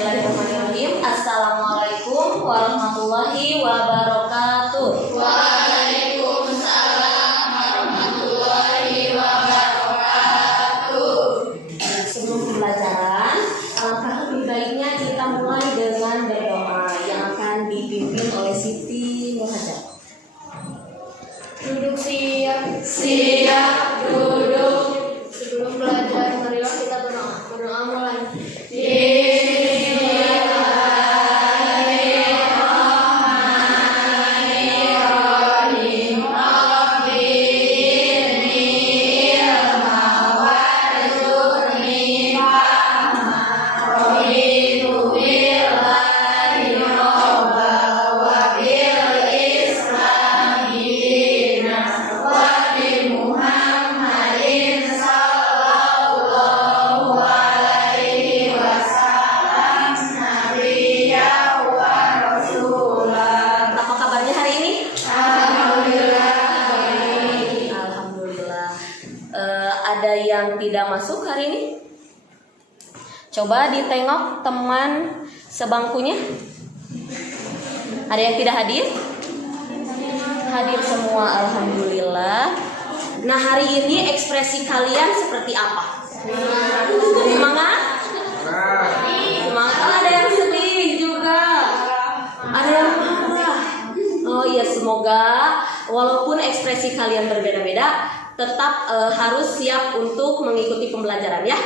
Bismillahirrahmanirrahim. Assalamualaikum warahmatullahi wabarakatuh. Waalaikumsalam warahmatullahi wabarakatuh. Sebelum pembelajaran, alangkah lebih baiknya kita mulai dengan berdoa yang akan dipimpin oleh Siti Nurhajat. Duduk siap. Siap duduk. Sebelum belajar, marilah kita berdoa. Berdoa mulai. Ada yang tidak masuk hari ini? Coba ditengok teman sebangkunya. Ada yang tidak hadir? Hadir semua, alhamdulillah. Nah, hari ini ekspresi kalian seperti apa? Semangat? Semangat. Ada yang sedih juga. Ada yang marah. Oh iya, semoga walaupun ekspresi kalian berbeda-beda, tetap harus siap untuk mengikuti pembelajaran ya.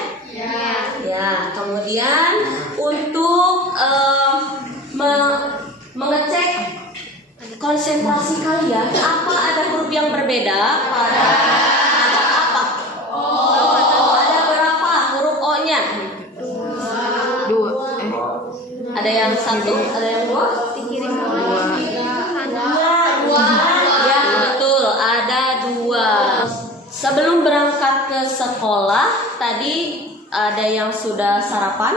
Ya, kemudian untuk mengecek konsentrasi kalian, apa ada huruf yang berbeda? Ada apa? Ada berapa huruf O-nya? Dua. Ada yang satu, ada yang dua? Dua. Ya, betul, ada dua. Sebelum berangkat ke sekolah, tadi ada yang sudah sarapan?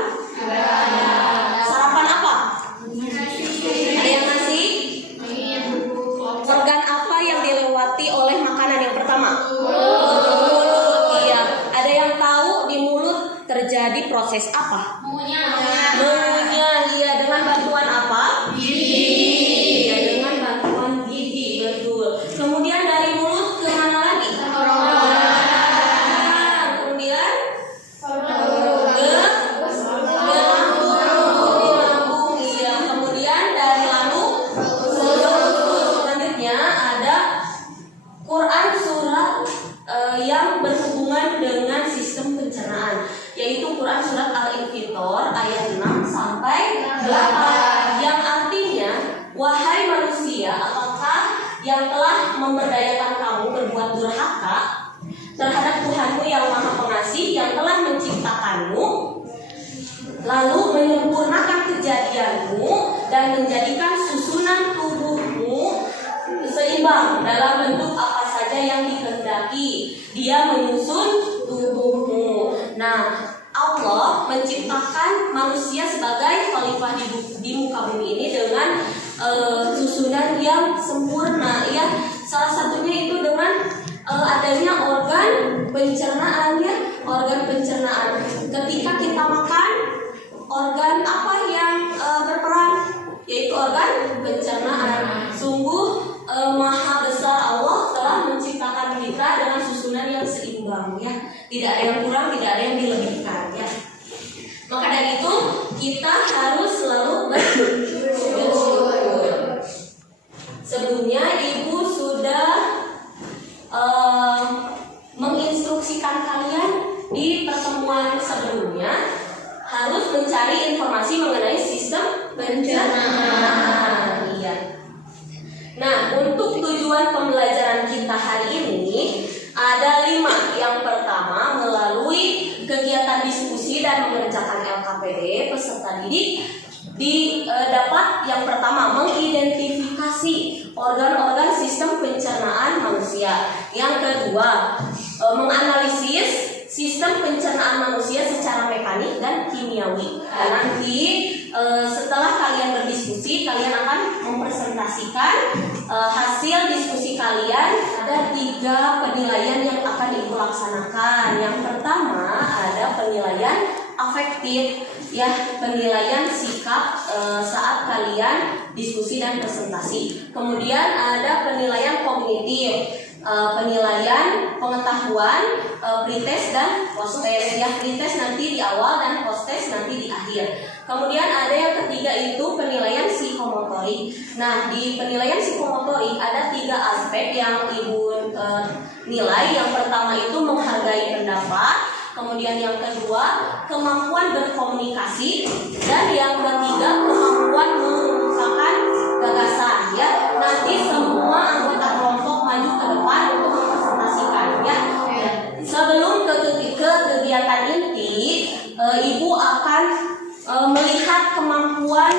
Sarapan apa? Ada yang nasi? Organ apa yang dilewati oleh makanan yang pertama? Mulut. Iya. Ada yang tahu di mulut terjadi proses apa? Mengunyah. Iya. Dengan bantuan apa? Gigi. Iya, dengan bantuan gigi. Betul. Kemudian dari mulut ke mana lagi? Yang berhubungan dengan sistem pencernaan, yaitu Quran Surat Al-Infitor ayat 6 sampai 8, yang artinya, wahai manusia, apakah yang telah memberdayakan kamu berbuat durhaka terhadap Tuhanmu yang Maha Pengasih, yang telah menciptakanmu, lalu menyempurnakan kejadianmu dan menjadikan susunan tubuhmu seimbang dalam bentuk apa saja yang dikehendaki. Dia menyusun tubuhmu. Nah, Allah menciptakan manusia sebagai khalifah di muka bumi ini dengan susunan yang sempurna, ya. Salah satunya itu dengan adanya organ pencernaan, ya. Organ pencernaan. Ketika kita makan, organ apa yang berperan? Yaitu organ pencernaan. Sungguh maha besar Allah telah menciptakan kita dengan susunan yang seimbang, ya. Tidak ada yang kurang, tidak ada yang dilebihkan, ya. Maka dari itu kita harus selalu bersyukur. Sebelumnya ibu sudah menginstruksikan kalian di pertemuan sebelumnya harus mencari informasi mengenai sistem pencernaan. Iya. Nah, untuk tujuan pembelajaran kita hari ini ada 5. Yang pertama, melalui kegiatan diskusi dan mengerjakan LKPD, peserta didik dapat yang pertama mengidentifikasi organ-organ sistem pencernaan manusia. Yang kedua, menganalisis sistem pencernaan manusia secara mekanik dan kimiawi. Dan nanti setelah kalian berdiskusi, kalian akan mempresentasikan hasil diskusi kalian. Ada 3 penilaian yang akan ibu laksanakan. Yang pertama ada penilaian afektif ya, penilaian sikap saat kalian diskusi dan presentasi. Kemudian ada penilaian kognitif, penilaian pengetahuan, pretest dan posttest ya. Pretest nanti di awal dan posttest nanti di akhir. Kemudian ada yang ketiga itu penilaian psikomotorik. Nah, di penilaian psikomotorik ada 3 aspek yang Ibu nilai. Yang pertama itu menghargai pendapat, kemudian yang kedua kemampuan berkomunikasi, dan yang ketiga kemampuan mengungkapkan gagasan ya. Nanti semua anggota kelompok maju ke depan untuk mempresentasikan ya. Sebelum ke kegiatan inti, Ibu akan melihat kemampuan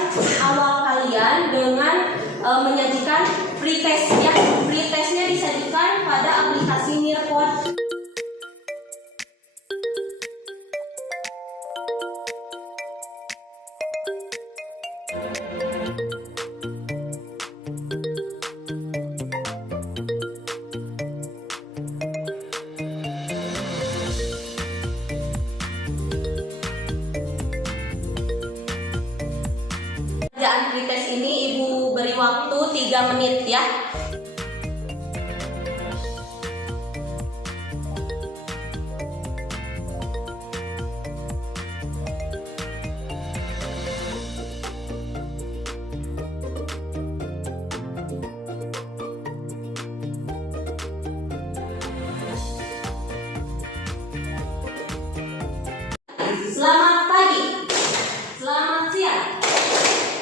awal kalian dengan menyajikan pretest ya. Pretestnya disajikan pada aplikasi Nearpod. Kerjaan pretest ini Ibu beri waktu 3 menit ya. Selamat pagi, selamat siang,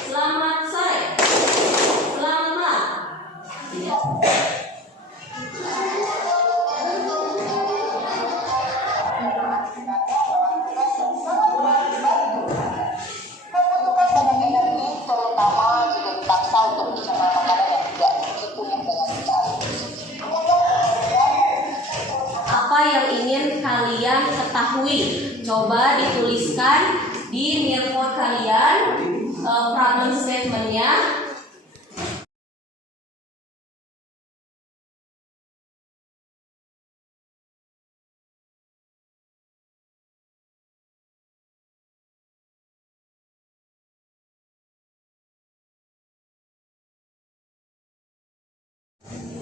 selamat sore, selamat malam. Terutama juga dipaksa untuk bisa makanan yang tidak cukup dengan cara. Apa yang ingin kalian ketahui? Coba dituliskan di Nearpod kalian problem statement-nya.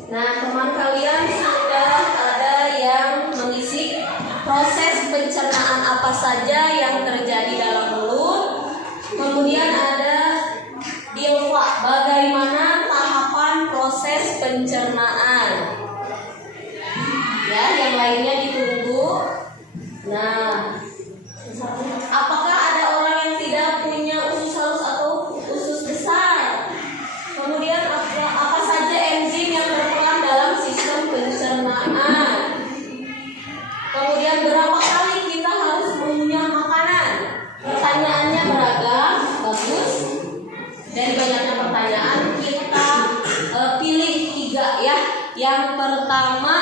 Nah, teman kalian sudah ada yang mengisi proses pencernaan apa saja yang terjadi dalam mulut. Kemudian ada DILFA, bagaimana tahapan proses pencernaan. Ya, yang lainnya ditunggu. Nah, apakah ada orang yang tidak punya usus halus atau usus besar? Kemudian apa saja enzim yang berperan dalam sistem pencernaan? Kemudian berapa kali kita harus mengunyah makanan? Pertanyaannya beragam, bagus. Dari banyaknya pertanyaan kita pilih 3 ya. Yang pertama,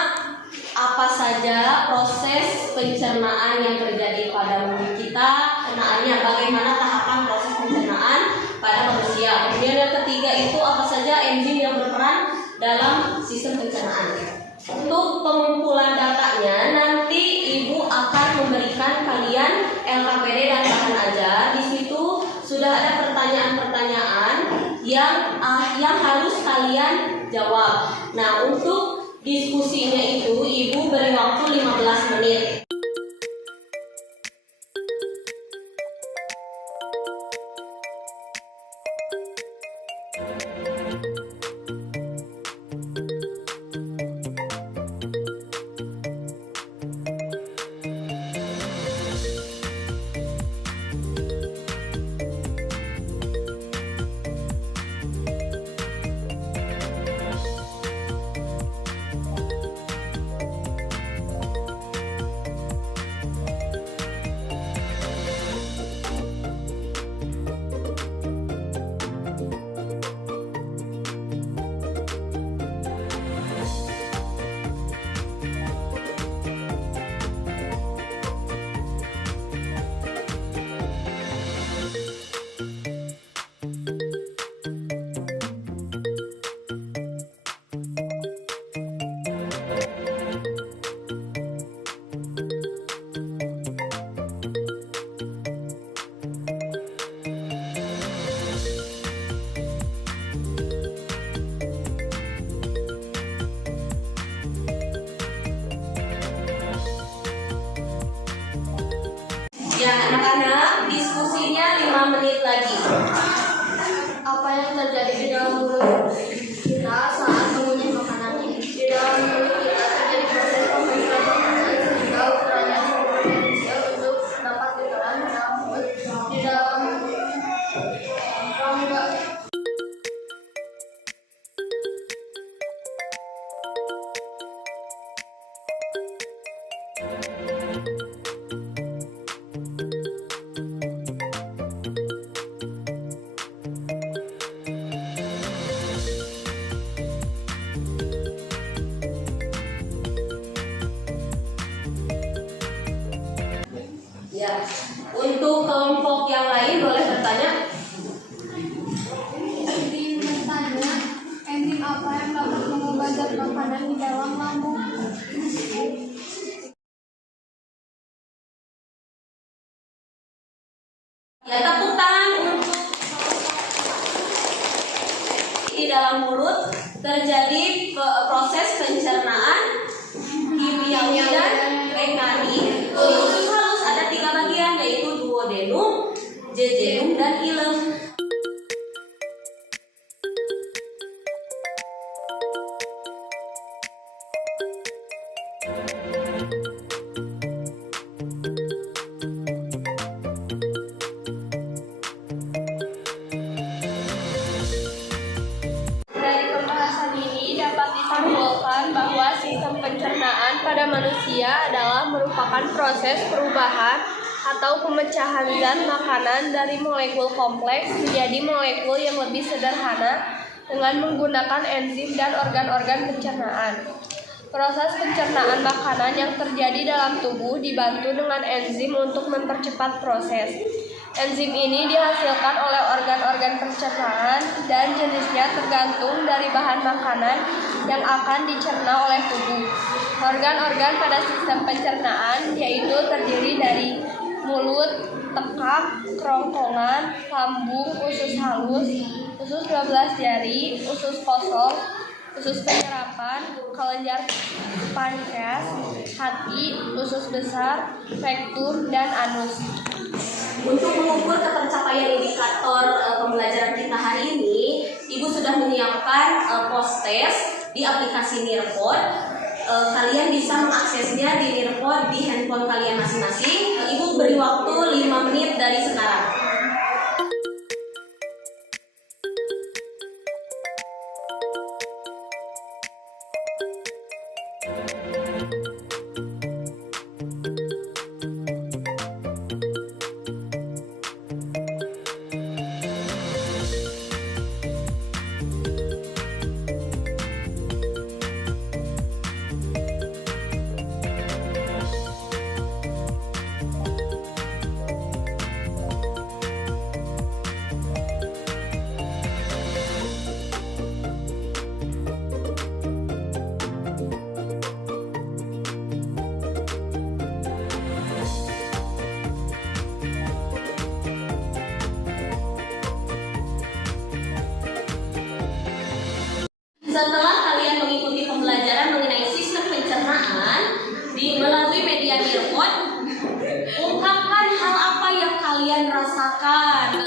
apa saja proses pencernaan yang terjadi pada mulut kita? Pertanyaannya bagaimana tahapan proses pencernaan pada manusia? Kemudian yang ketiga itu apa saja enzim yang berperan dalam sistem pencernaan? Untuk pengumpulan datanya nanti Ibu akan memberikan kalian LKPD dan bahan ajar. Di situ sudah ada pertanyaan-pertanyaan yang harus kalian jawab. Nah, untuk diskusinya itu Ibu beri waktu 15 menit. Ya, anak-anak, diskusinya 5 menit lagi. Apa yang terjadi di dalam mulut kita saat mengunyah makanan ini? Di dalam mulut kita terjadi proses pembentukan makanan sehingga ukurannya berpotensial untuk dapat ditelan di dalam mulut. Di dalam rongga Ya, untuk kelompok yang lain boleh bertanya. enzim bertanya, enzim apa yang dapat mengubah zat makanan di dalam lambung? Ya, tepuk tangan untuk di dalam mulut terjadi proses pencernaan kimiawi dan mekanik. Usus halus ada 3 bagian, yaitu duodenum, jejunum, dan ilem. Dari pembahasan ini dapat disimpulkan bahwa sistem pencernaan pada manusia adalah merupakan proses perubahan atau pemecahan zat makanan dari molekul kompleks menjadi molekul yang lebih sederhana dengan menggunakan enzim dan organ-organ pencernaan. Proses pencernaan makanan yang terjadi dalam tubuh dibantu dengan enzim untuk mempercepat proses. Enzim ini dihasilkan oleh organ-organ pencernaan dan jenisnya tergantung dari bahan makanan yang akan dicerna oleh tubuh. Organ-organ pada sistem pencernaan yaitu terdiri dari mulut, tekak, kerongkongan, lambung, usus halus, usus 12 jari, usus kosong, usus penyerapan, kelenjar pankreas, hati, usus besar, rektum, dan anus. Untuk mengukur ketercapaian indikator pembelajaran kita hari ini, Ibu sudah menyiapkan post-test di aplikasi Nearpod. Kalian bisa mengaksesnya di Nearpod di handphone kalian masing-masing. Ibu beri waktu 5 menit dari sekarang. Setelah kalian mengikuti pembelajaran mengenai sistem pencernaan melalui media Nearpod, ungkapkan hal apa yang kalian rasakan.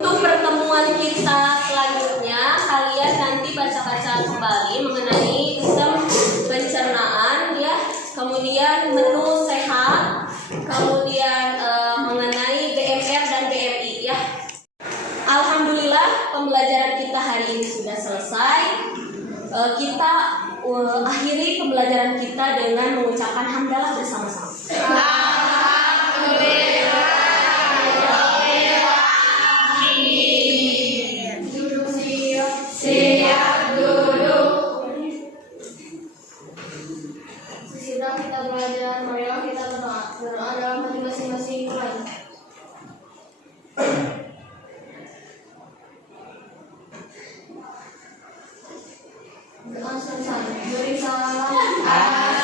Untuk pertemuan kita selanjutnya, kalian nanti baca-baca kembali mengenai sistem pencernaan, ya. Kemudian menu sehat, kemudian mengenai BMR dan BMI, ya. Alhamdulillah pembelajaran kita hari ini sudah selesai. Kita akhiri pembelajaran kita dengan mengucapkan hamdalah bersama-sama. Siap duduk. Sesudah kita belajar, marilah kita berdoa. Berdoa dalam hati masing-masing mulai. Doa selesai. Beri salam.